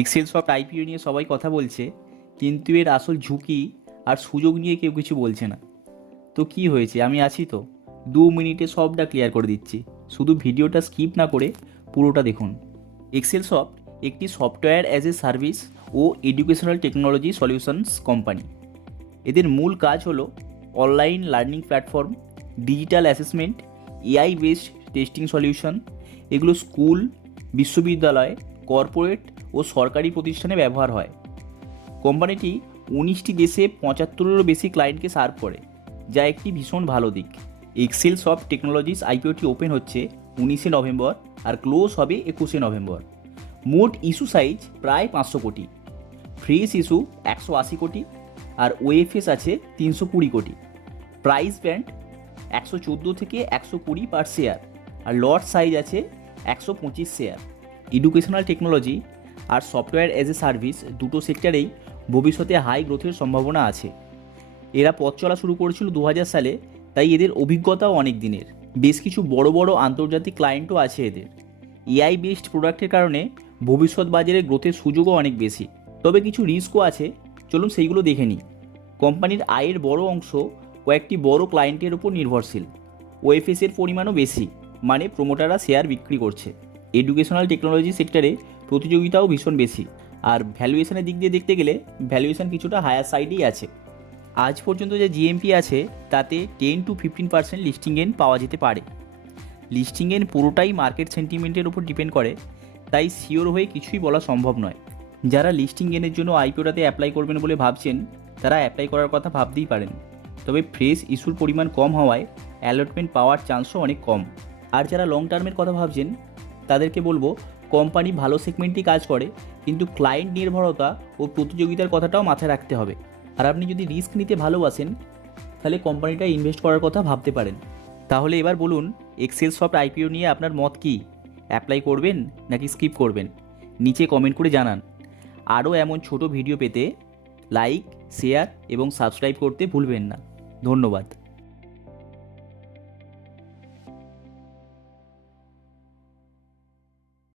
Excel soft IPO নিয়ে সবাই কথা বলছে, কিন্তু এর আসল ঝুঁকি আর সুযোগ নিয়ে কেউ কিছু বলছে না। তো কি হয়েছে? আমি আছি তো। দু মিনিটে সবটা ক্লিয়ার করে দিচ্ছি। শুধু ভিডিওটা স্কিপ না করে পুরোটা দেখুন। এক্সেল সফট একটি সফটওয়্যার অ্যাজ এ সার্ভিস ও এডুকেশনাল টেকনোলজি সলিউশনস কোম্পানি এদের মূল কাজ হলো online learning platform digital assessment AI based testing solution এগুলো স্কুল বিশ্ববিদ্যালয় কর্পোরেট ও সরকারি প্রতিষ্ঠানে ব্যবহার হয়। কোম্পানিটি উনিশটি দেশে পঁচাত্তরেরও বেশি ক্লায়েন্টকে সার্ভ করে, যা একটি ভীষণ ভালো দিক। এক্সেল সফট টেকনোলজিস আইপিওটি ওপেন হচ্ছে উনিশে নভেম্বর আর ক্লোজ হবে একুশে নভেম্বর। মোট ইস্যু সাইজ প্রায় পাঁচশো কোটি। ফ্রিজ ইস্যু একশো আশি কোটি আর ওএফএস আছে তিনশো কুড়ি কোটি। প্রাইস ব্যান্ড একশো চোদ্দ থেকে একশো কুড়ি পার শেয়ার আর লট সাইজ আছে একশো পঁচিশ শেয়ার এডুকেশনাল টেকনোলজি আর সফটওয়্যার অ্যাজ এ সার্ভিস দুটো সেক্টরেই ভবিষ্যতে হাই গ্রোথের সম্ভাবনা আছে। এরা পথ চলা শুরু করেছিল দু হাজার সালে, তাই এদের অভিজ্ঞতাও অনেক দিনের। বেশ কিছু বড় বড় আন্তর্জাতিক ক্লায়েন্টও আছে এদের। এআই বেসড প্রোডাক্টের কারণে ভবিষ্যৎ বাজারে গ্রোথের সুযোগও অনেক বেশি। তবে কিছু রিস্কও আছে। চলুন সেইগুলো দেখে নিই। কোম্পানির আয়ের বড় অংশ কয়েকটি বড় ক্লায়েন্টের উপর নির্ভরশীল। ওএফএসের পরিমাণও বেশি মানে প্রোমোটাররা শেয়ার বিক্রি করছে। এডুকেশনাল টেকনোলজি সেক্টরে প্রতিযোগিতাও ভীষণ বেশি। আর ভ্যালুয়েশনের দিক দিয়ে দেখতে গেলে ভ্যালুয়েশন কিছুটা হায়ার সাইডেই আছে। আজ পর্যন্ত যে জিএমপি আছে, তাতে ten to fifteen percent listing gain পাওয়া যেতে পারে। লিস্টিং গেন পুরোটাই মার্কেট সেন্টিমেন্টের উপর ডিপেন্ড করে, তাই শিওর হয়ে কিছুই বলা সম্ভব নয়। যারা লিস্টিং গেনের জন্য আইপিওটাতে অ্যাপ্লাই করবেন বলে ভাবছেন, তারা অ্যাপ্লাই করার কথা ভাবতেই পারেন। তবে ফ্রেশ ইস্যুর পরিমাণ কম হওয়ায় অ্যালটমেন্ট পাওয়ার চান্সও অনেক কম। আর যারা লং টার্মের কথা ভাবছেন তাদেরকে বলব কোম্পানি ভালো সেগমেন্টই কাজ করে, কিন্তু ক্লায়েন্ট নির্ভরতা ও প্রতিযোগিতার কথাটাও মাথায় রাখতে হবে। আর আপনি যদি রিস্ক নিতে ভালোবাসেন তাহলে কোম্পানিটা ইনভেস্ট করার কথা ভাবতে পারেন। তাহলে এবার বলুন এক্সেল সফট আইপিও নিয়ে আপনার মত কি? অ্যাপ্লাই করবেন নাকি স্কিপ করবেন? নিচে কমেন্ট করে জানান। আরও এমন ছোট ভিডিও পেতে লাইক শেয়ার এবং সাবস্ক্রাইব করতে ভুলবেন না। ধন্যবাদ।